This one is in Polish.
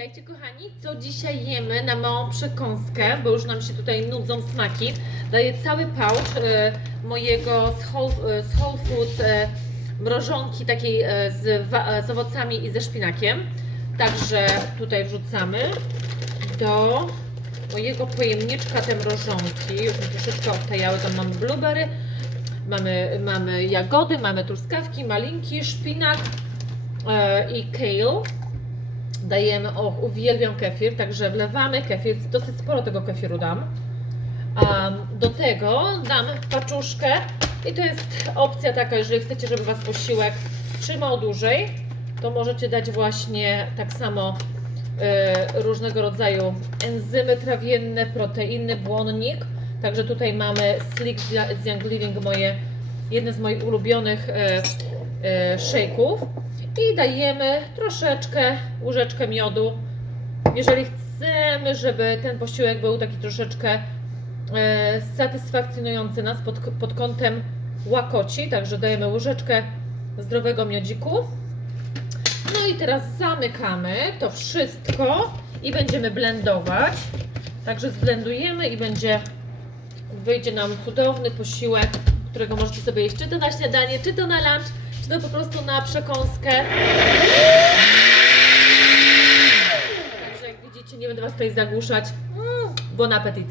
Witajcie kochani, co dzisiaj jemy na małą przekąskę, bo już nam się tutaj nudzą smaki. Daję cały pałcz e, mojego z Whole, e, z Whole Foods e, mrożonki takiej e, z, wa- e, z owocami i ze szpinakiem. Także tutaj wrzucamy do mojego pojemniczka te mrożonki. Już mi troszeczkę obtajały, tam mamy blueberry, mamy, mamy jagody, mamy truskawki, malinki, szpinak e, i kale dajemy, o, uwielbiam kefir, także wlewamy kefir, dosyć sporo tego kefiru dam. Um, do tego dam paczuszkę i to jest opcja taka, jeżeli chcecie, żeby Was posiłek trzymał dłużej, to możecie dać właśnie tak samo e, różnego rodzaju enzymy trawienne, proteiny, błonnik. Także tutaj mamy Slick z Young Living, moje, jedne z moich ulubionych e, e, shake'ów. I dajemy troszeczkę, łyżeczkę miodu. Jeżeli chcemy, żeby ten posiłek był taki troszeczkę e, satysfakcjonujący nas pod, pod kątem łakoci, także dajemy łyżeczkę zdrowego miodziku. No i teraz zamykamy to wszystko i będziemy blendować. Także zblendujemy i będzie wyjdzie nam cudowny posiłek, którego możecie sobie jeść czy to na śniadanie, czy to na lunch, czy to po prostu na przekąskę. Także jak widzicie, nie będę Was tutaj zagłuszać. Mm, bon appetit!